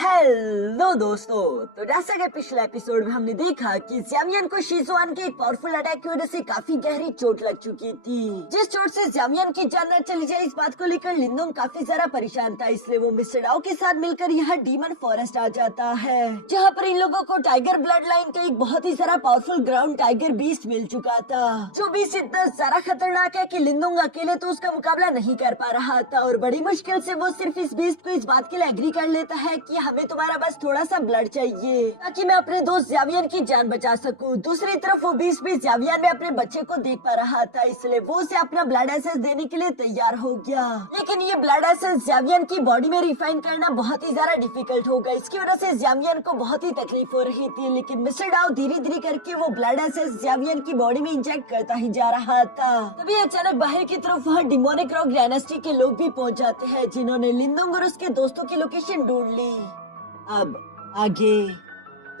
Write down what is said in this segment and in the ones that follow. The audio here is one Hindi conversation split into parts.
हेलो दोस्तों। तो जैसा कि पिछले एपिसोड में हमने देखा कि ज़्यामियन को शीजुआन के एक पावरफुल अटैक की वजह से काफी गहरी चोट लग चुकी थी, जिस चोट से ज़्यामियन की जान न चली जाए इस बात को लेकर लिंदोंग काफी ज्यादा परेशान था। इसलिए वो मिस्टर डाओ के साथ मिलकर यहाँ डीमन फॉरेस्ट आ जाता है, जहाँ पर इन लोगों को टाइगर ब्लड लाइन का एक बहुत ही सारा पावरफुल ग्राउंड टाइगर बीस्ट मिल चुका था, जो बीस्ट इतना ज्यादा खतरनाक है कि लिंदोंग अकेले तो उसका मुकाबला नहीं कर पा रहा था। और बड़ी मुश्किल से वो सिर्फ इस बीस्ट को इस बात के लिए एग्री कर लेता है कि हमें तुम्हारा बस थोड़ा सा ब्लड चाहिए ताकि मैं अपने दोस्त ज़्यावियन की जान बचा सकूं। दूसरी तरफ वो बीस्ट भी ज़्यावियन में अपने बच्चे को देख पा रहा था, इसलिए वो उसे अपना ब्लड एसेंस देने के लिए तैयार हो गया। लेकिन ये ब्लड एसेंस ज़्यावियन की बॉडी में रिफाइन करना बहुत ही ज्यादा डिफिकल्ट होगा। इसकी वजह से ज़्यावियन को बहुत ही तकलीफ हो रही थी। लेकिन मिस्टर डाओ धीरे धीरे करके वो ब्लड एसेंस ज़्यावियन की बॉडी में इंजेक्ट करता ही जा रहा था। तभी अचानक बाहर की तरफ वहाँ डिमोनिक रॉक डायनेस्टी के लोग भी पहुँच जाते हैं, जिन्होंने लिंदोंग और उसके दोस्तों की लोकेशन ढूंढ ली। अब आगे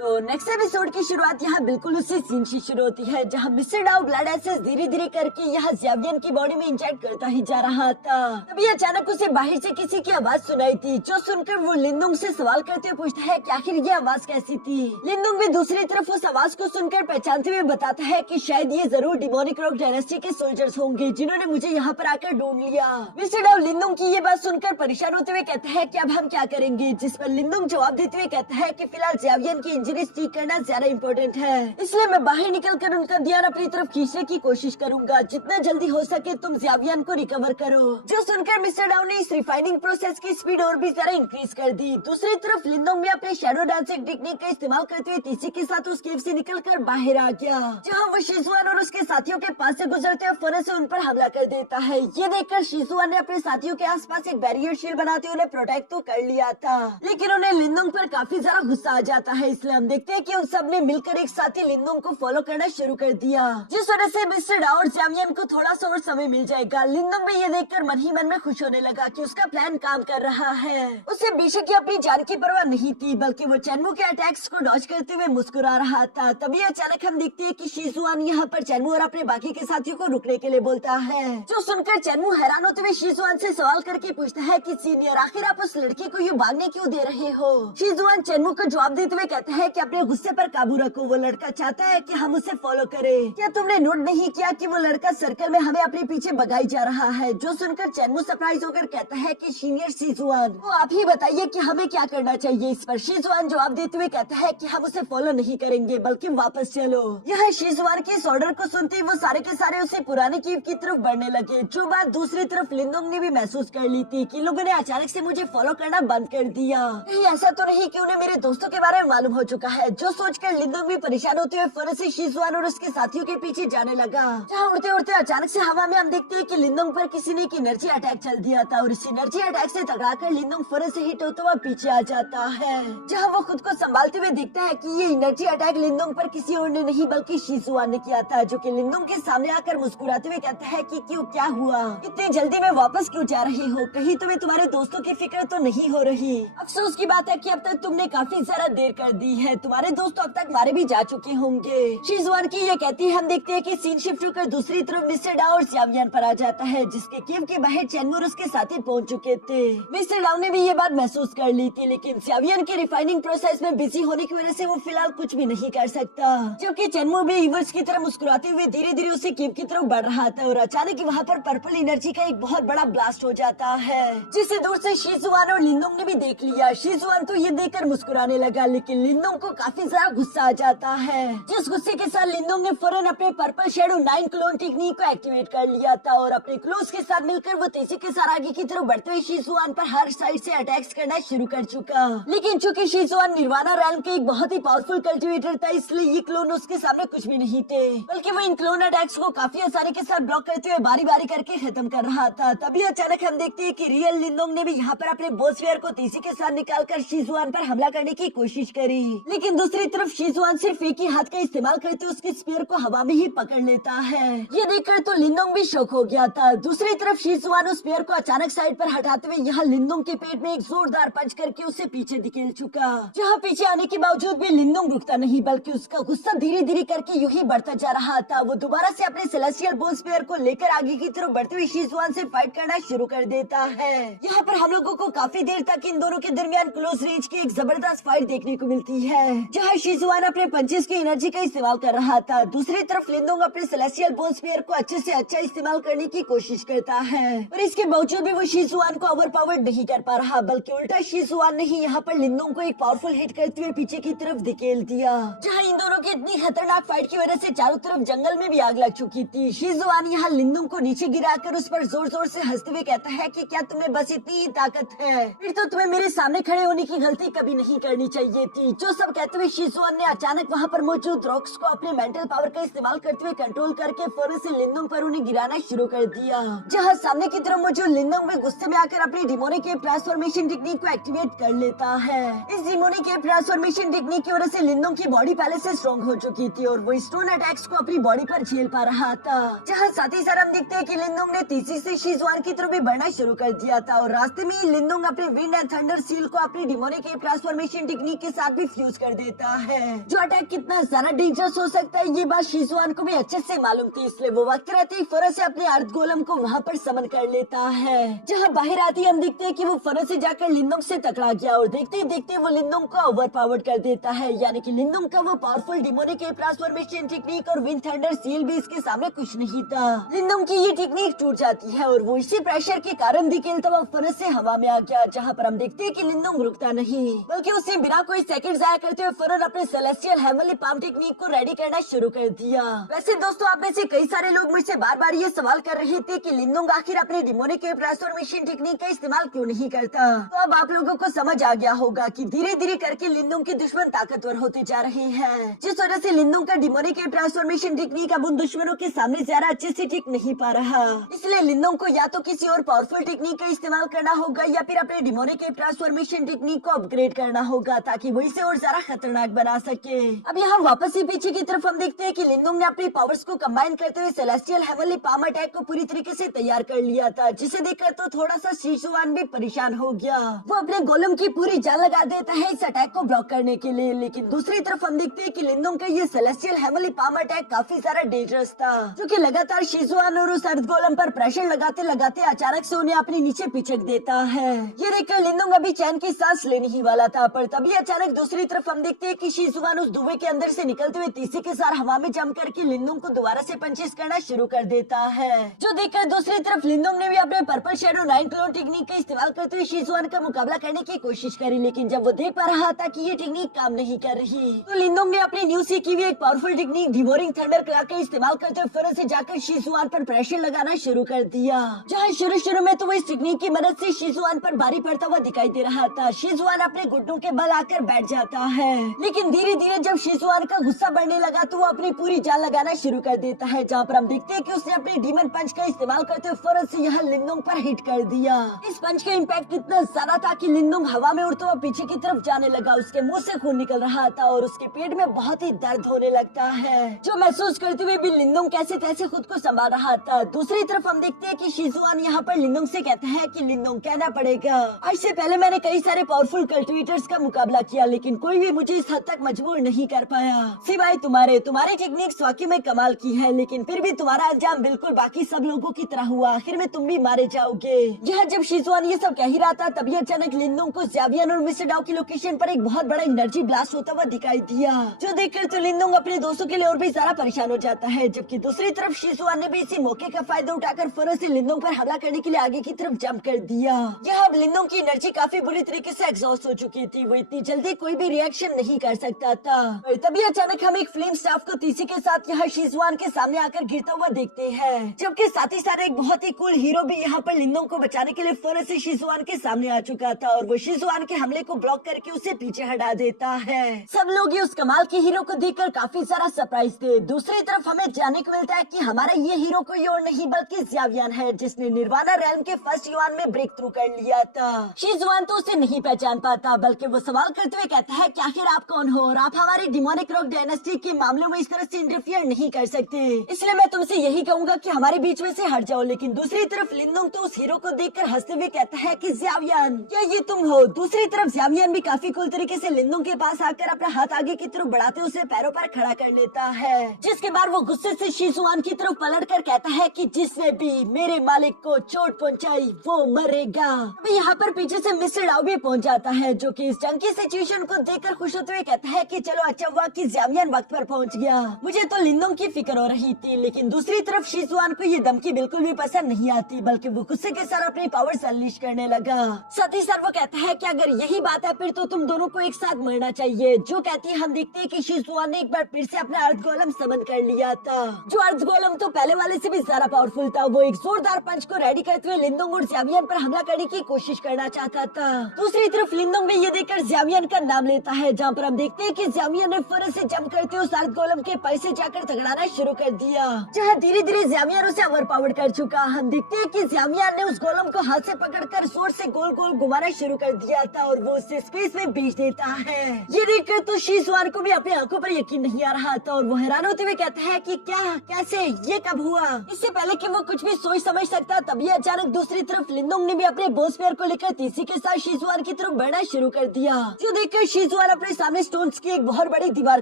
तो नेक्स्ट एपिसोड की शुरुआत यहाँ बिल्कुल उसी सीन से शुरू होती है, जहाँ मिस्टर डाओ ब्लड एसेंस धीरे धीरे करके यहाँ ज़्यावियन की बॉडी में इंजेक्ट करता ही जा रहा था। तभी अचानक उसे बाहर से किसी की आवाज सुनाई थी, जो सुनकर वो लिंदोंग से सवाल करते हुए पूछता है कि आखिर ये आवाज कैसी थी। लिंदोंग भी दूसरी तरफ उस आवाज को सुनकर पहचानते हुए बताता है कि शायद ये जरूर डिमोनिक रॉक डायनेस्टी के सोल्जर्स होंगे, जिन्होंने मुझे यहाँ पर आकर ढूंढ लिया। मिस्टर डाओ लिंदोंग की ये बात सुनकर परेशान होते हुए कहता है कि अब हम क्या करेंगे, जिस पर लिंदोंग जवाब देते हुए कहता है कि फिलहाल ज़्यावियन की इंजरीज ठीक करना ज्यादा इम्पोर्टेंट है, इसलिए मैं बाहर निकलकर उनका ध्यान अपनी तरफ खींचने की कोशिश करूंगा। जितना जल्दी हो सके तुम ज़्यावियन को रिकवर करो। जो सुनकर मिस्टर डाउ ने इस रिफाइनिंग प्रोसेस की स्पीड और भी ज्यादा इंक्रीज कर दी। दूसरी तरफ लिंदोंग भी अपने शैडो डांसिंग टेक्निक का इस्तेमाल करते हुए तीसी के साथ उस केव से निकलकर बाहर आ गया, जहाँ वो शीजुआन और उसके साथियों के पास से गुजरते हुए फौरन से उन पर हमला कर देता है। ये देखकर शीजुआन ने अपने साथियों के आसपास एक बैरियर शील्ड बनाते हुए उन्हें प्रोटेक्ट तो कर लिया था, लेकिन उन्हें लिंदोंग पर काफी ज्यादा गुस्सा आ जाता है। इसलिए हम देखते हैं कि उन सब ने मिलकर एक साथी लिंदोंग को फॉलो करना शुरू कर दिया, जिस वजह से मिस्टर डाओ और ज़्यावियन को थोड़ा सा और समय मिल जाएगा। लिंदोंग भी ये देखकर मन ही मन में खुश होने लगा कि उसका प्लान काम कर रहा है। उसे बेशक ही अपनी जान की परवाह नहीं थी, बल्कि वो चेनवू के अटैक्स को डॉज करते हुए मुस्कुरा रहा था। तभी अचानक हम देखते हैं कि शीजुआन यहाँ पर चेनवू और अपने बाकी के साथियों को रुकने के लिए बोलता है, जो सुनकर चेनवू हैरान होते हुए शीजुआन से सवाल करके पूछता है कि सीनियर, आखिर आप उस लड़की को ये भागने क्यों दे रहे हो। शीजुआन चेनवू को जवाब देते हुए कहता है कि अपने गुस्से पर काबू रखो, वो लड़का चाहता है कि हम उसे फॉलो करें। क्या तुमने नोट नहीं किया कि वो लड़का सर्कल में हमें अपने पीछे भगाई जा रहा है। जो सुनकर चेनवू सरप्राइज होकर कहता है कि सीनियर शीजुआन, तो आप ही बताइए कि हमें क्या करना चाहिए। इस पर शीजुआन जवाब देते हुए कहता है कि हम उसे फॉलो नहीं करेंगे, बल्कि वापस चलो। यह शीजुआन के इस ऑर्डर को सुनते ही वो सारे के सारे उसे पुराने कीव की तरफ बढ़ने लगे। जो बात दूसरी तरफ लिंदोंग ने भी महसूस कर ली थी कि लोगों ने अचानक से मुझे फॉलो करना बंद कर दिया। कहीं ऐसा तो नहीं कि उन्हें मेरे दोस्तों के बारे में मालूम हो चुका है। जो सोचकर लिंदोंग भी परेशान होते हुए फौरन से शीजुआन और उसके साथियों के पीछे जाने लगा, जहाँ उड़ते उड़ते अचानक से हवा में हम देखते हैं कि लिंदोंग पर किसी ने एक एनर्जी अटैक चल दिया था, और इस एनर्जी अटैक से टकराकर लिंदोंग फौरन से हिट होता हुआ पीछे आ जाता है, जहाँ वो खुद को संभालते हुए देखता है कि ये एनर्जी अटैक लिंदोंग पर किसी और ने नहीं बल्कि शीजुआन ने किया था, जो कि लिंदोंग के सामने आकर मुस्कुराते हुए कहता है कि क्यों, क्या हुआ, इतनी जल्दी में वापस क्यों जा रही हो, कहीं तुम्हें तुम्हारे दोस्तों की फिक्र तो नहीं हो रही। अफसोस की बात है कि अब तक तुमने काफी ज्यादा देर कर दी है, तुम्हारे दोस्त अब तक मारे भी जा चुके होंगे। शीजुआन की ये कहती है हम देखते हैं कि सीन शिफ्ट होकर दूसरी तरफ मिस्टर डाओ और ज़्यावियन पर आ जाता है, जिसके केव के बाहर चेनवू और उसके साथी पहुंच चुके थे। मिस्टर डाओ ने भी ये बात महसूस कर ली थी, लेकिन ज़्यावियन के रिफाइनिंग प्रोसेस में बिजी होने की वजह से वो फिलहाल कुछ भी नहीं कर सकता, जबकि चेनवू भी ईवर्स की तरह मुस्कुराते हुए धीरे धीरे उसे केव की तरफ बढ़ रहा था। और अचानक वहाँ पर पर्पल एनर्जी का एक बहुत बड़ा ब्लास्ट हो जाता है, जिसे दूर से शीजुआन और लिंदोंग ने भी देख लिया। शीजुआन तो ये देखकर मुस्कुराने लगा, लेकिन लिंदोंग को काफी ज्यादा गुस्सा आ जाता है, जिस गुस्से के साथ लिंदोंग ने फौरन अपने पर्पल शेडो 9 क्लोन टेक्निक को एक्टिवेट कर लिया था, और अपने क्लोज के साथ मिलकर वो तेजी के साथ आगे की तरफ बढ़ते हुए शीजुआन पर हर साइड से अटैक्स करना शुरू कर चुका। लेकिन चूंकि शीजुआन निर्वाणा रैंक के एक बहुत ही पावरफुल कल्टिवेटर था, इसलिए ये क्लोन उसके सामने कुछ भी नहीं थे, बल्कि वो इन क्लोन अटैक्स को काफी आसानी के साथ ब्लॉक करते हुए बारी बारी करके खत्म कर रहा था। तभी अचानक हम देखते हैं कि रियल लिंदोंग ने भी यहाँ पर अपने बोस्फियर को तेजी के साथ निकालकर शीजुआन पर हमला करने की कोशिश करी, लेकिन दूसरी तरफ शीजुआन सिर्फ एक ही हाथ का इस्तेमाल करते उसके स्पीयर को हवा में ही पकड़ लेता है। ये देखकर तो लिंदोंग भी शॉक हो गया था। दूसरी तरफ शीजुआन उस स्पीयर को अचानक साइड पर हटाते हुए यहाँ लिंदोंग के पेट में एक जोरदार पंच करके उसे पीछे धकेल चुका, जहाँ पीछे आने के बावजूद भी लिंदोंग रुकता नहीं, बल्कि उसका गुस्सा धीरे धीरे करके यूं ही बढ़ता जा रहा था। वो दोबारा से अपने सेलेस्टियल बोल स्पीयर को लेकर आगे की तरफ बढ़ते हुए शीजुआन से फाइट करना शुरू कर देता है। यहाँ पर हम लोगों को काफी देर तक इन दोनों के दरमियान क्लोज रेंज की एक जबरदस्त फाइट देखने को मिलती है, जहाँ शिजुआन अपने पंचेस की एनर्जी का इस्तेमाल कर रहा था। दूसरी तरफ लिंदोंग अपने सेलेस्टियल बोन स्फीयर को अच्छे से अच्छा इस्तेमाल करने की कोशिश करता है, और इसके बावजूद भी वो शिजुआन को ओवरपावर्ड नहीं कर पा रहा, बल्कि उल्टा शिजुआन ने ही यहाँ पर लिंदोंग को एक पावरफुल हिट करते हुए पीछे की तरफ धकेल दिया, जहाँ इन दोनों की इतनी खतरनाक फाइट की वजह से चारों तरफ जंगल में भी आग लग चुकी थी। शिजुआन यहाँ लिंदोंग को नीचे गिराकर उस पर जोर जोर से हंसते हुए कहता है कि क्या तुम्हें बस इतनी ही ताकत है, फिर तो तुम्हें मेरे सामने खड़े होने की गलती कभी नहीं करनी चाहिए थी। जो सब कहते हुए शिजुआन ने अचानक वहाँ पर मौजूद रॉक्स को अपने मेंटल पावर का इस्तेमाल करते हुए कंट्रोल करके फौरन से लिंदोंग पर उन्हें गिराना शुरू कर दिया, जहाँ सामने की तरफ मौजूद लिंदोंग में गुस्से में आकर अपनी डिमोनिक केव ट्रांसफॉर्मेशन टेक्निक को एक्टिवेट कर लेता है। इस डिमोनिक केव ट्रांसफॉर्मेशन टेक्निक की वजह से लिंदोंग की बॉडी पहले से स्ट्रॉन्ग हो चुकी थी और वो स्टोन अटैक्स को अपनी बॉडी पर झेल पा रहा था, जहाँ साथ ही साथ हम देखते हैं कि लिंदोंग ने तेजी से शिजुआन की तरफ भी बढ़ना शुरू कर दिया था, और रास्ते में ही लिंदोंग अपने विंड एंड थंडर सील को अपनी डिमोनिक केव ट्रांसफॉर्मेशन टेक्निक के साथ भी फ्यूज कर देता है। जो अटैक कितना ज्यादा डेंजरस हो सकता है ये बात शिजुआन को भी अच्छे से मालूम थी, इसलिए वो वक्त रहते ही फौरन से अपने अर्थ गोलम को वहाँ पर समन कर लेता है। जहाँ बाहर आती हम देखते हैं कि वो फौरन से जाकर लिंदोंग से टकरा गया और देखते ही देखते वो लिंदोंग को ओवरपावर्ड कर देता है, यानी कि लिंदोंग का वो पावरफुल डिमोनिक केव ट्रांसफॉर्मेशन टेक्निक और विंड थंडर सील भी इसके सामने कुछ नहीं था। लिंदोंग की ये टेक्निक टूट जाती है और वो इसी प्रेशर के कारण धकेलता हुआ फौरन से हवा में आ गया, जहाँ पर हम देखते हैं कि लिंदोंग रुकता नहीं, बल्कि उसने बिना कोई सेकंड जाया करते हुए फौरन अपने सेलेस्टियल हेवनली पाम टेक्निक को रेडी करना शुरू कर दिया। वैसे दोस्तों, आप में से कई सारे लोग मुझसे बार बार ये सवाल कर रहे थे कि लिंदोंग आखिर अपने डिमोनिक केव ट्रांसफॉर्मेशन टेक्निक का इस्तेमाल क्यों नहीं करता। तो अब आप लोगों को समझ आ गया होगा कि धीरे धीरे करके लिंदोंग के दुश्मन ताकतवर होते जा रहे हैं, जिस वजह से लिंदोंग का डिमोनिक केव ट्रांसफॉर्मेशन टेक्निक अब उन दुश्मनों के सामने ज्यादा अच्छे से टिक नहीं पा रहा। इसलिए लिंदोंग को या तो किसी और पावरफुल टेक्निक का इस्तेमाल करना होगा या फिर अपने डिमोनिक केव ट्रांसफॉर्मेशन टेक्निक को अपग्रेड करना होगा, ताकि वो इसे और ज्यादा खतरनाक बना सके। अब यहाँ वापस ही पीछे की तरफ हम देखते हैं कि लिंदोंग ने अपनी पावर्स को कंबाइन करते हुए सेलेस्टियल हेवनली पाम अटैक को पूरी तरीके से तैयार कर लिया था, जिसे देखकर तो थोड़ा सा शिजुआन भी परेशान हो गया। वो अपने गोलम की पूरी जान लगा देता है इस अटैक को ब्लॉक करने के लिए, लेकिन दूसरी तरफ हम देखते हैं कि लिंदोंग का ये सेलेस्टियल हेवनली पाम अटैक काफी ज्यादा डेंजरस था, जो कि लगातार शिजुआन और उस अर्थ गोलम पर प्रेशर लगाते लगाते अचानक से उन्हें अपने नीचे पिचक देता है। ये देखकर लिंदोंग अभी चैन की सांस लेने ही वाला था, पर तभी अचानक दूसरी तरफ हम देखते हैं कि शिजुआन उस धुएं के अंदर से निकलते हुए तीसरे के साथ हवा में जंप करके लिंदोंग को दोबारा से पंचेस करना शुरू कर देता है, जो देखकर दूसरी तरफ लिंदोंग ने भी अपने पर्पल शैडो 9 क्लोन टेक्निक का इस्तेमाल करते हुए शिजुआन का मुकाबला करने की कोशिश करी, लेकिन जब वो देख पा रहा था कि ये टेक्निक काम नहीं कर रही, तो लिंदोंग ने अपनी न्यू सीखी हुई एक powerful technique devouring thunder clock का इस्तेमाल करते हुए फौरन से जाकर शिजुआन पर प्रेशर लगाना शुरू कर दिया। जहाँ शुरू में तो वो इस टेक्निक की मदद से शिजुआन पर भारी पड़ता हुआ दिखाई दे रहा था। शिजुआन अपने घुटनों के बल आकर बैठ जाता है, लेकिन धीरे धीरे जब शिजुआन का गुस्सा बढ़ने लगा तो वो अपनी पूरी जान लगाना शुरू कर देता है, जहाँ पर हम देखते हैं कि उसने अपने डीमन पंच का इस्तेमाल करते हुए फौरन से यहाँ लिंदोंग पर हिट कर दिया। इस पंच का इम्पैक्ट इतना ज्यादा था कि लिंदोंग हवा में उड़ते हुए पीछे की तरफ जाने लगा। उसके मुंह से खून निकल रहा था और उसके पेट में बहुत ही दर्द होने लगता है, जो महसूस करते हुए भी लिंदोंग कैसे तैसे खुद को संभाल रहा था। दूसरी तरफ हम देखते हैं कि शिजुआन यहाँ पर लिंदोंग से कहता है कि लिंदोंग, कहना पड़ेगा आज से पहले मैंने कई सारे पावरफुल कल्टिवेटर्स का मुकाबला किया, लेकिन कोई भी मुझे इस हद तक मजबूर नहीं कर पाया सिवाय तुम्हारी टेक्निक्स वाकई में कमाल की है, लेकिन फिर भी तुम्हारा अंजाम बिल्कुल बाकी सब लोगों की तरह हुआ। आखिर में तुम भी मारे जाओगे। यह जब शिजुआन ये सब कह ही रहा था तभी अचानक लिंदोंग को ज़ावियन और मिस्टर डाओ की लोकेशन पर एक बहुत बड़ा एनर्जी ब्लास्ट होता हुआ दिखाई दिया, जो देखकर तो लिंदोंग अपने दोस्तों के लिए और भी ज्यादा परेशान हो जाता है। जबकि दूसरी तरफ शिजुआन ने भी इसी मौके का फायदा उठाकर फौरन से लिंदोंग पर हमला करने के लिए आगे की तरफ जंप कर दिया। यह अब लिंदोंग की एनर्जी काफी बुरी तरीके से एग्जॉस्ट हो चुकी थी, वो इतनी जल्दी कोई भी रिएक्शन नहीं कर सकता था। और तभी अचानक हम एक फ्लेम स्टाफ को तीसी के साथ यहाँ शिजुआन के सामने आकर गिरता हुआ देखते हैं, जबकि साथ ही साथ एक बहुत ही कूल हीरो भी यहाँ पर लिंदोंग को बचाने के लिए फौरन से शिजुआन के सामने आ चुका था और वो शिजुआन के हमले को ब्लॉक करके उसे पीछे हटा देता है। सब लोग ये उस कमाल के हीरो को देखकर काफी सारा सरप्राइज थे। दूसरी तरफ हमें जानने को मिलता है कि हमारा ये हीरो कोई और नहीं बल्कि ज़ावियन है, जिसने निर्वाणा रेल्म के फर्स्ट युआन में ब्रेक थ्रू कर लिया था। शिजुआन तो उसे नहीं पहचान पाता, बल्कि वो सवाल करते हुए कहता है कि आखिर आप कौन हो और आप हमारी डिमोनिक रॉक डायनेस्टी के मामलों में इस तरह से इंटरफियर नहीं कर सकते, इसलिए मैं तुमसे यही कहूंगा कि हमारे बीच में से हट जाओ। लेकिन दूसरी तरफ लिंदोंग तो उस हीरो को देखकर हंसते हुए कहता है कि ज़ावियन, क्या ये तुम हो? दूसरी तरफ ज़ावियन भी काफी कूल तरीके से लिंदोंग के पास आकर अपना हाथ आगे की तरफ बढ़ाते उसे पैरों पर खड़ा कर लेता है, जिसके बाद वो गुस्से से शिजुआन की तरफ पलटकर कहता है कि जिसने भी मेरे मालिक को चोट पहुंचाई वो मरेगा। अभी यहाँ पर पीछे से मिस्टर डाओ भी पहुंच जाता आता है, जो कि इस जंग की सिचुएशन को देखकर खुश होते हुए कहता है कि चलो अच्छा हुआ कि ज़्यामियन वक्त पर पहुंच गया। मुझे तो लिंदोंग की फिक्र हो रही थी, लेकिन दूसरी तरफ शीजुआन को ये धमकी बिल्कुल भी पसंद नहीं आती, बल्कि वो गुस्से के साथ अपनी पावर्स अनलीश करने लगा। साथ ही साथ वो कहता है कि अगर यही बात है फिर तो तुम दोनों को एक साथ मरना चाहिए। जो कहती है हम देखते हैं कि शीजुआन ने एक बार फिर से अपना अर्थ गोलम समन कर लिया था। जो अर्थ गोलम तो पहले वाले से भी ज्यादा पावरफुल था। वो एक जोरदार पंच को रेडी करते हुए लिंदोंग और ज़्यामियन पर हमला करने की कोशिश करना चाहता था। दूसरी तरफ लिंदोंग भी ये देखकर ज़्यामियन का नाम लेता है, जहाँ पर हम देखते हैं कि ज़्यामियन ने फौरन से जंप करते हुए उस अर्थ गोलम के पर से जाकर झगड़ाना शुरू कर दिया, जहाँ धीरे धीरे ज़्यामियन उसे ओवर पावर्ड कर चुका। हम देखते हैं कि ज़्यामियन ने उस गोलम को हाथ से पकड़कर जोर से गोल गोल घुमाना शुरू कर दिया था और वो उसे स्पेस में भेज देता है। ये देखकर तो शीजुआन को भी अपनी आंखों पर यकीन नहीं आ रहा था और वो हैरान होते हुए कहता है कि क्या, कैसे, ये कब हुआ। इससे पहले कि वो कुछ भी सोच समझ सकता तभी अचानक दूसरी तरफ लिंदोंग ने भी अपने बॉस पेयर को लेकर तीसी के साथ शीजुआन की तरफ बढ़ना शुरू कर दिया, जो देखकर शीजुआन अपने सामने स्टोन्स की एक बहुत बड़ी दीवार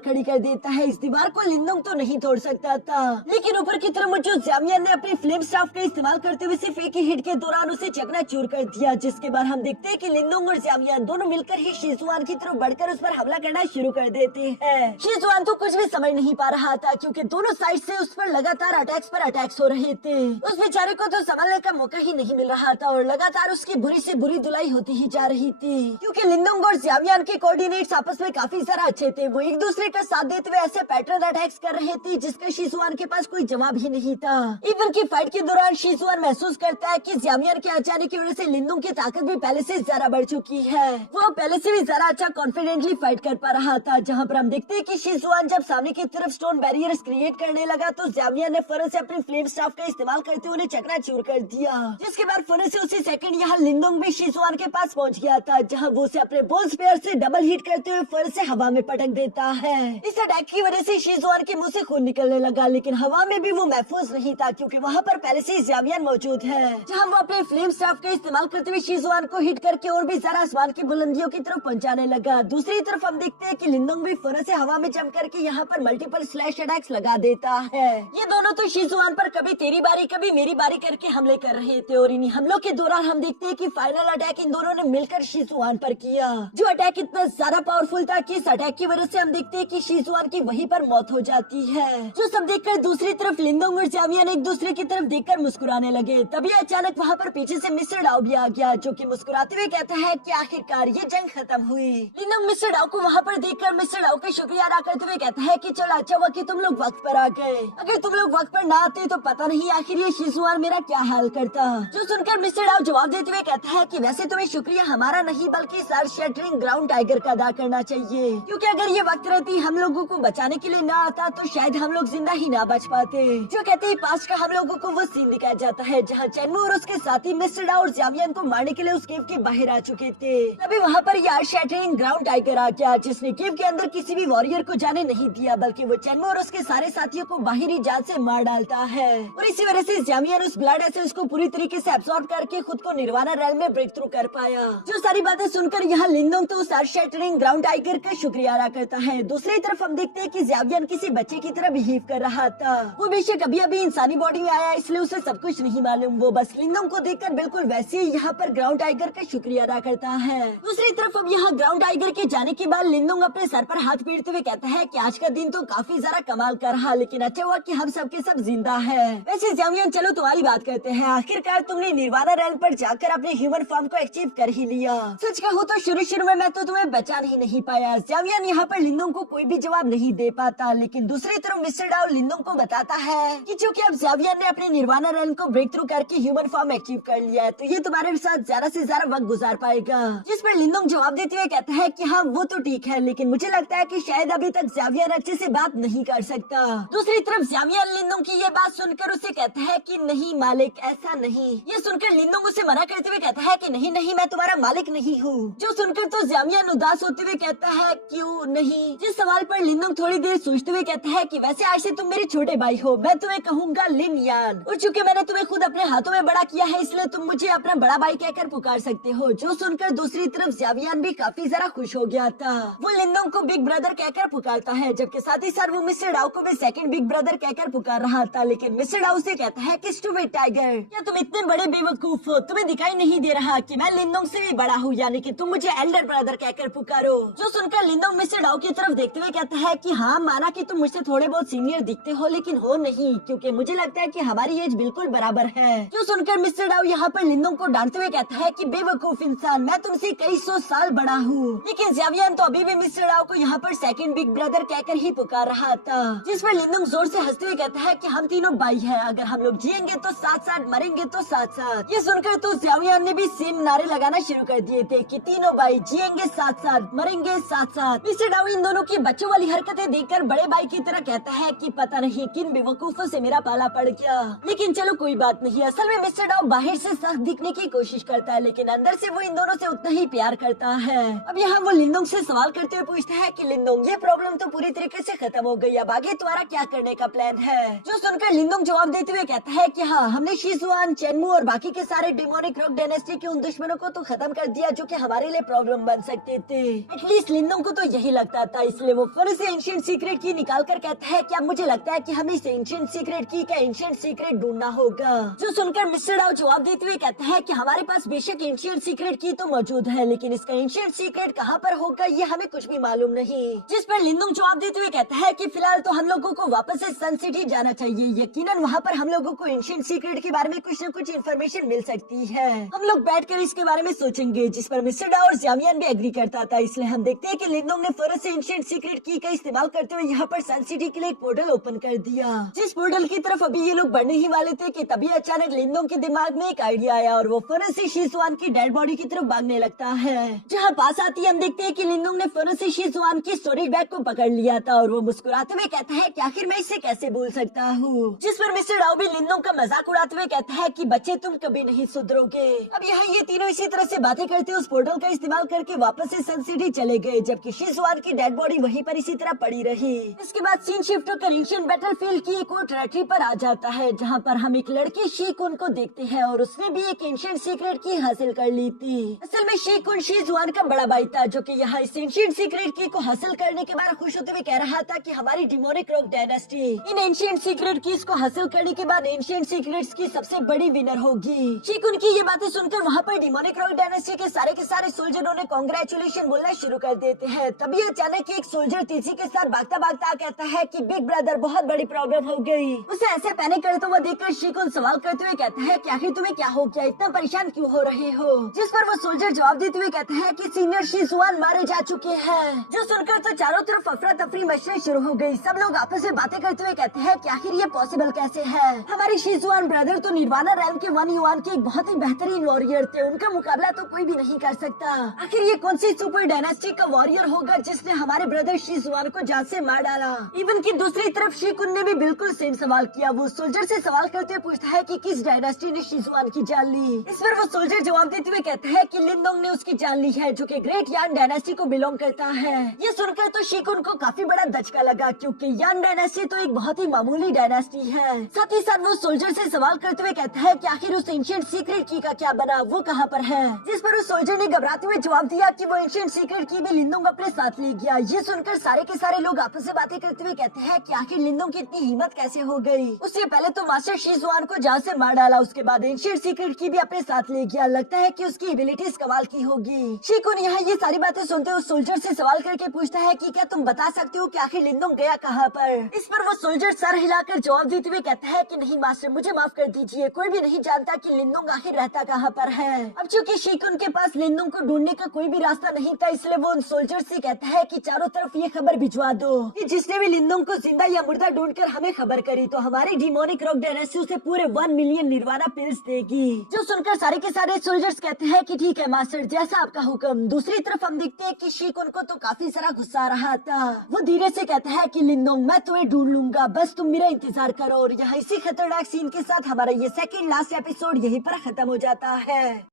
खड़ी कर देता है। इस दीवार को लिंदोंग तो नहीं तोड़ सकता था, लेकिन ऊपर की तरफ जो ज़्यामियन ने अपनी फ्लेम स्टाफ का इस्तेमाल करते हुए सिर्फ एक ही हिट के दौरान उसे चकनाचूर कर दिया, जिसके बाद हम देखते हैं कि लिंदोंग और ज़्यामियन दोनों मिलकर ही शीजुआन की तरफ बढ़कर उस पर हमला करना शुरू कर देते हैं। शीजुआन तो कुछ भी समझ नहीं पा रहा था, क्योंकि दोनों साइड से उस पर लगातार अटैक्स पर अटैक्स हो रहे थे। उस बेचारे को तो संभालने का मौका ही नहीं मिल रहा था और लगातार उसकी बुरी से बुरी धुलाई होती ही जा रही थी, क्योंकि लिंदोंग और ज़्यामियन के कोऑर्डिनेट्स आपस में काफी ज्यादा अच्छे थे। वो एक दूसरे का साथ देते हुए ऐसे पैटर्न अटैक्स कर रहे थे जिसका शीजुआन के पास कोई जवाब ही नहीं था। इवन की फाइट के दौरान शीजुआन महसूस करता है कि ज़्यामियन के आने की वजह से लिंदोंग की ताकत भी पहले से ज्यादा बढ़ चुकी है। वो पहले से भी ज्यादा अच्छा कॉन्फिडेंटली फाइट कर पा रहा था, जहाँ पर हम देखते हैं कि शीजुआन जब सामने की तरफ स्टोन बैरियर्स क्रिएट करने लगा तो ज़्यामियन ने फौरन से अपनी फ्लेम स्टाफ का इस्तेमाल करते हुए उन्हें चकनाचूर कर दिया, जिसके बाद फौरन से उसी सेकंड यहाँ लिंदोंग भी शीजुआन के पास पहुंच गया था, जहाँ वो उसे अपने बॉल स्पेयर से डबल हिट करते हुए फौरन से हवा में पटक देता है। इस अटैक की वजह से शीजुआन के मुंह से खून निकलने लगा, लेकिन हवा में भी वो महफूज नहीं था, क्योंकि वहाँ पर पहले से ज़्यामियन मौजूद है, जहाँ वो अपने फ्लेम स्टाफ का इस्तेमाल करते हुए शीजुआन को हिट करके और भी ज्यादा आसमान की बुलंदियों की तरफ पहुंचाने लगा। दूसरी तरफ हम देखते हैं कि लिंदोंग भी फौरन से हवा में जंप करके यहाँ पर मल्टीपल स्लैश अटैक्स लगा देता है। ये दोनों तो शीजुआन पर कभी तेरी बारी कभी मेरी बारी करके हमले कर रहे थे और इन्हीं हमलों के दौरान हम देखते हैं कि फाइनल अटैक इन दोनों ने मिलकर शीजुआन पर किया, जो अटैक इतना ज्यादा पावरफुल था कि इस अटैक की वजह से हम देखते हैं कि शीजुआन की वहीं पर मौत हो जाती है। जो सब देखकर दूसरी तरफ लिंदोंग और ज़्यामियन एक दूसरे की तरफ देखकर मुस्कुराने लगे। तभी अचानक वहाँ पर पीछे से मिस्टर डाओ भी आ गया, जो कि मुस्कुराते हुए कहता है कि आखिरकार ये जंग खत्म हुई। लिंदोंग मिस्टर डाओ को वहाँ पर देखकर मिस्टर डाओ का शुक्रिया अदा करते हुए कहता है कि चलो अच्छा हुआ कि तुम लोग वक्त पर आ गए, अगर तुम लोग वक्त पर ना आते तो पता नहीं आखिर ये शीजुआन मेरा क्या हाल करता। जो सुनकर मिस्टर डाओ जवाब देते हुए कहता है कि वैसे तुम्हें शुक्रिया हमारा नहीं बल्कि सर शैटरिंग ग्राउंड टाइगर का अदा करना चाहिए, क्योंकि अगर ये वक्त रहती हम लोगों को बचाने के लिए ना आता तो शायद हम लोग जिंदा ही ना बच पाते। जो कहते हैं पास्ट का हम लोगों को वो सीन दिखाया जाता है जहाँ चेनमू और उसके साथी मिस्टर डाओ और ज़्यामियन को मारने के लिए उस केव के बाहर आ चुके थे। तभी वहाँ पर यार शैटरिंग ग्राउंड टाइगर आ गया, जिसने केव के अंदर किसी भी वॉरियर को जाने नहीं दिया, बल्कि वो चेनमू और उसके सारे साथियों को बाहरी जाल से मार डालता है और इसी वजह से ज़्यामियन उस ब्लड एसेंस को पूरी तरीके से एब्सॉर्ब करके खुद को निर्वाणा रेल्म में ब्रेक थ्रू कर पाया। जो सारी बातें सुनकर यहाँ लिंदोंग तो उस अर्थ शैटरिंग ग्राउंड टाइगर का शुक्रिया अदा करता है। दूसरी तरफ हम देखते हैं कि ज़्यामियन किसी बच्चे की तरह बिहेव कर रहा था। वो बेशक अभी अभी इंसानी बॉडी में आया इसलिए उसे सब कुछ नहीं मालूम, वो बस लिंदोंग को देखकर बिल्कुल वैसे ही यहाँ पर ग्राउंड टाइगर का शुक्रिया अदा करता है। दूसरी तरफ अब यहाँ ग्राउंड टाइगर के जाने के बाद लिंदोंग अपने सर पर हाथ पीटते हुए कहता है कि आज का दिन तो काफी ज्यादा कमाल कर रहा, लेकिन अच्छा हुआ कि हम सब के सब जिंदा है। वैसे ज़्यामियन चलो तुम्हारी बात करते हैं, आखिरकार तुमने निर्वाणा रेल पर जाकर अपने ह्यूमन फॉर्म को अचीव कर ही लिया। सच कहूँ तो शुरू में मैं तो तुम्हें बचा नहीं पाया। ज़्यामियन यहाँ पर लिंदोंग को कोई भी जवाब नहीं दे पाता, लेकिन दूसरी तरफ मिस्टर डाओ लिंदोंग को बताता है कि चूंकि अब ज़्यामियन ने अपने निर्वाणा रेल को ब्रेक थ्रू करके ह्यूमन फॉर्म अचीव कर लिया है तो ये तुम्हारे साथ ज्यादा से ज्यादा वक्त गुजार पाएगा। जिस पर लिंदोंग जवाब देते हुए कहता है कि हाँ वो तो ठीक है, लेकिन मुझे लगता है कि शायद अभी तक ज़्यामियन अच्छे से बात नहीं कर सकता। दूसरी तरफ ज़्यामियन लिंदोंग की ये बात सुनकर उसे कहता है कि नहीं मालिक ऐसा नहीं। ये सुनकर लिंदोंग उसे मना करते हुए कहता है कि नहीं नहीं मैं तुम्हारा मालिक नहीं हूँ। जो सुनकर तो ज़्यामियन उदास होते हुए कहता है क्यों नहीं। जिस सवाल पर लिंदोंग थोड़ी देर सोचते हुए कहता है कि वैसे आज से तुम मेरे छोटे भाई हो, मैं तुम्हें कहूँगा लिन यान, और चूंकि मैंने तुम्हें खुद अपने हाथों में बड़ा किया है इसलिए तुम मुझे अपना बड़ा भाई कहकर पुकार सकते हो। जो सुनकर दूसरी तरफ ज़्यामियन भी काफी ज्यादा खुश हो गया था। वो लिंदोंग को बिग ब्रदर कहकर पुकारता है, जबकि साथ ही साथ वो मिस्टर डाओ को भी सेकंड बिग ब्रदर कहकर पुकार रहा था, लेकिन मिस्टर डाओ से कहता है कि स्टूपिड टाइगर, क्या तुम इतने बड़े बेवकूफ हो, तुम्हें दिखाई नहीं दे रहा कि मैं लिंदोंग से भी बड़ा हूँ, यानी कि तुम मुझे एल्डर ब्रदर कहकर पुकारो। जो सुनकर लिंदोंग मिस्टर डाओ की तरफ देखते हुए कहता है कि हाँ, माना कि तुम मुझसे थोड़े बहुत सीनियर दिखते हो, लेकिन हो नहीं, क्योंकि मुझे लगता है कि हमारी एज बिल्कुल बराबर है। जो सुनकर मिस्टर डाओ यहाँ पर लिंदोंग को डांटते हुए कहता है कि बेवकूफ इंसान, मैं तुमसे कई 100 साल बड़ा हूँ। लेकिन ज़्यावियन तो अभी भी मिस्टर डाओ को यहाँ पर सेकंड बिग ब्रदर कहकर ही पुकार रहा था, जिस पर लिंदोंग जोर से हंसते हुए कहता है कि हम तीनों भाई हैं, अगर हम लोग जिएंगे तो साथ साथ, मरेंगे तो साथ साथ। ये सुनकर तो ज़्यावियन ने भी सेम नारे लगाना शुरू कर दिए थे कि तीनों भाई जिएंगे साथ साथ, मरेंगे साथ साथ। मिस्टर डाओ इन दोनों की बच्चों वाली हरकतें देखकर बड़े भाई की तरह कहता है कि पता नहीं किन बेवकूफों से मेरा पाला पड़ गया, लेकिन चलो कोई बात नहीं। असल में मिस्टर डाओ बाहर से सख्त दिखने की कोशिश करता है, लेकिन अंदर से वो इन दोनों से उतना ही प्यार करता है। अब यहाँ वो लिंदोंग से सवाल करते हुए पूछता है कि लिंदोंग, ये प्रॉब्लम तो पूरी तरीके से खत्म हो गई, अब आगे तुम्हारा क्या करने का प्लान है? जो सुनकर लिंदोंग जवाब देते हुए कहता है कि हाँ, हमने शीजुआन, चेनमू और बाकी के सारे डिमोनिक रॉक डायनेस्टी के उन दुश्मनों को तो खत्म कर दिया जो कि हमारे लिए प्रॉब्लम बन सकते थे। एटलीस्ट लिंदोंग को तो यही लगता था, इसलिए वो फिर से एंशिएंट सीक्रेट की निकाल कर कहता है कि अब मुझे लगता है कि हमें इस एंशिएंट सीक्रेट की का एंशिएंट सीक्रेट ढूंढना होगा। जो सुनकर मिस्टर डाओ जवाब देते हुए कहता है कि हमारे पास बेशक एंशिएंट सीक्रेट की तो मौजूद है, लेकिन इसका एंशिएंट सीक्रेट कहाँ पर होगा ये हमें कुछ भी मालूम नहीं। जिस पर लिंदोंग जवाब देते हुए कहता है कि फिलहाल तो हम लोगों को वापस से सन सिटी जाना चाहिए, यकीनन वहाँ पर हम लोगों को एंशिएंट सीक्रेट के बारे में कुछ न कुछ इन्फॉर्मेशन मिल सकती है। हम लोग बैठकर इसके बारे में सोचेंगे। जिस पर मिस्टर डाओ और ज़्यावियन भी एग्री करता था, इसलिए हम देखते हैं कि लिंदोंग ने फौरन से एंशिएंट सीक्रेट की का इस्तेमाल करते हुए यहाँ पर सन सिटी के लिए एक पोर्टल ओपन कर दिया। जिस पोर्टल की तरफ अभी ये लोग बढ़ने ही वाले थे कि तभी अचानक लिंदोंग के दिमाग में एक आइडिया आया और वो फौरन से शीजुआन की डेड बॉडी की तरफ भागने लगता है। जहाँ पास आती हम देखते हैं कि लिंदोंग ने फौरन से शीजुआन की स्टोरेज बैग को पकड़ लिया था और वो मुस्कुराते हुए कहता है कि आखिर मैं इसे कैसे भूल सकता हूँ। जिस पर मिस्टर डाओ भी लिंदोंग का मजाक उड़ाते हुए कहता है कि बच्चे तुम कभी नहीं सुधरोगे। अब यहाँ ये तीनों इसी तरह से बातें करते उस पोर्टल का इस्तेमाल करके वापस से सन सिटी चले गए, जबकि शीजुआन की डेड बॉडी वहीं पर इसी तरह पड़ी रही। इसके बाद सीन शिफ्ट होकर एंशिएंट बैटलफील्ड की एक और टेरिटरी पर आ जाता है, जहाँ पर हम एक लड़की शी-कुन को देखते हैं और उसने भी एक एंशिएंट सीक्रेट की हासिल कर ली थी। असल में शी-कुन शीजुआन का बड़ा भाई था, जो कि यहाँ इस एंशिएंट सीक्रेट की को हासिल करने के बाद खुश होते हुए कह रहा था कि हमारी demonic rock dynasty in ancient secret keys को हासिल करने के बाद एंशिएंट सीक्रेट्स की सबसे बड़ी विनर होगी। शी-कुन की ये बातें सुनकर वहाँ पर डिमोनिक रॉक डायनेस्टी के सारे सोल्जरों ने कांग्रेचुलेशन बोलना शुरू कर देते हैं। तभी अचानक एक सोल्जर तीसी के साथ भागता भागता कहता है कि बिग ब्रदर, बहुत बड़ी प्रॉब्लम हो गई। उसे ऐसे पैनिक करते हुए देखकर शी-कुन सवाल करते हुए कहता है कि आखिर तुम्हें क्या हो गया, इतना परेशान क्यों हो रहे हो? जिस पर वो सोल्जर जवाब देते हुए कहता है कि सीनियर शीजुआन मारे जा चुके हैं। जो सुनकर तो चारों तरफ अफरा तफरी मचनी शुरू हो गई। सब लोग आपस में बातें करते हुए कहते हैं कि आखिर ये पॉसिबल कैसे है? हमारे शीजुआन ब्रदर तो निर्वाणा रैम के 1 युआन के एक बहुत ही बेहतरीन वॉरियर थे, उनका मुकाबला तो कोई भी नहीं कर सकता। आखिर ये कौन सी सुपर डायनेस्टी का वॉरियर होगा जिसने हमारे ब्रदर शीजुआन को जान से मार डाला? इवन की दूसरी तरफ शी-कुन ने भी बिल्कुल सेम सवाल किया। वो सोल्जर से सवाल करते हुए पूछता है कि किस डायनेस्टी ने शीजुआन की जान ली। इस पर वो सोल्जर जवाब देते हुए कहता है कि लिंदोंग ने उसकी जान ली है, जो कि ग्रेट यान डायनेस्टी को बिलोंग करता है। ये सुनकर तो शी-कुन को काफी बड़ा धचका लगा, क्योंकि यान डायनेस्टी तो एक बहुत ही मामूली डायनेस्टी है। साथ ही साथ वो सोल्जर से सवाल करते हुए कहता है कि आखिर उस एंशिएंट सीक्रेट की का क्या बना, वो कहाँ पर है? जिस पर उस सोल्जर ने घबराते हुए जवाब दिया कि वो एंशिएंट सीक्रेट की भी लिंदोंग अपने साथ ले गया। ये सुनकर सारे के सारे लोग आपस में बातें करते हुए कहते हैं कि आखिर लिंदोंग की इतनी हिम्मत कैसे हो गई? उससे पहले तो मास्टर शीजुआन को जान से मार डाला, उसके बाद एंशिएंट सीक्रेट की भी अपने साथ ले गया। लगता है कि उसकी एबिलिटीज कमाल की होगी। शी-कुन यहाँ ये सारी बातें सुनते उस सोल्जर से सवाल करके पूछता है कि क्या तुम बता सकते हो कि आखिर लिंदोंग गया कहाँ पर? इस पर वो सोल्जर सर हिलाकर जवाब देते हुए कहता है कि नहीं मास्टर, मुझे माफ कर दीजिए, कोई भी नहीं जानता कि लिंदोंग आखिर रहता कहाँ पर है। अब चूँकि शी-कुन के पास लिंदोंग को ढूंढने का कोई भी रास्ता नहीं था, इसलिए वो उन सोल्जर से कहता है कि चारों तरफ ये खबर भिजवा दो कि जिसने भी लिंदोंग को जिंदा या मुर्दा ढूंढकर हमें खबर करी तो हमारी डिमोनिक रॉक डायनेस्टी उसे पूरे 1 मिलियन निर्वाणा पिल्स देगी। जो सुनकर सारे के सारे सोल्जर्स कहते हैं कि ठीक है मास्टर, जैसा आपका हुक्म। दूसरी तरफ हम देखते हैं कि शी-कुन को तो काफी सारा गुस्सा आ रहा था। वो धीरे से कहता है कि लिंदोंग, मैं तुम्हें ढूंढ लूंगा, बस तुम मेरा इंतजार करो। और यहाँ इसी खतरनाक सीन के साथ हमारा ये सेकंड लास्ट एपिसोड यहीं पर खत्म हो जाता है।